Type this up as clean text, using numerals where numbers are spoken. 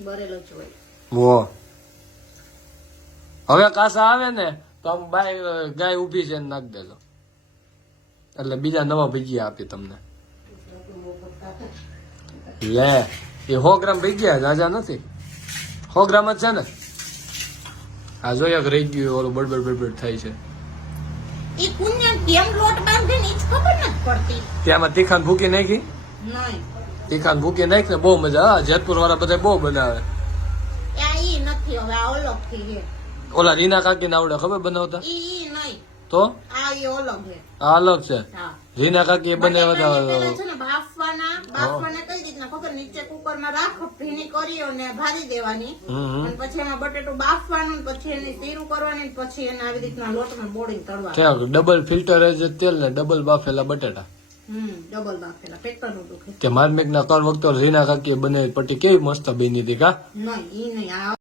ઈ બરેલો જ હોય. વો હવે કાસા આવે ને તો આમ ગાય ઊભી છે નાખી દેજો એટલે બીજા નવા ભજીયા આપી તમને. લે એ 100 ગ્રામ ભજીયા જાજા નથી, 100 ગ્રામ જ છે ને. આ જો એક રહી ગયું ઓલું બડબડ બડબડ થાય છે. ઈ કુન્યા કેમ લોટ બાંધે ને ઈ જ ખબર નથી પડતી. ત્યાંમાં તીખાન ભૂકી નાખી, નહીં તીખાન ભૂકી નાખી ને બહુ મજા. હા જેતપુર વાળા બધા બહુ બનાવે. ઈ નથી હવે આ અલગ થી છે. ઓલા રીના કાકી ને આવડે ખબર બનાવતા ઈ નહીં તો આ ઈ અલગ છે. આ અલગ છે. હા રીના કાકી બનાવતા પેલા છે ને બાફવાના કઈ રીતના ખબર નીચે કુકર માં રાખો ભીની કરી અને ભારી દેવાની અને પછી એમાં બટેટું બાફવાનું પછી એને તીરું કરવાની પછી એને આવી રીતના લોટમાં બોળીને તળવાનું. ડબલ ફિલ્ટર તેલ ને ડબલ બાફેલા બટેટા. ડબલ બાફેલા પેટનું દુખે કે માર્મિક ના કર વખતે રીના કાકી બનાવી પટ્ટી કેવી મસ્ત બની હતી કા. નહીં ઈ નહીં આ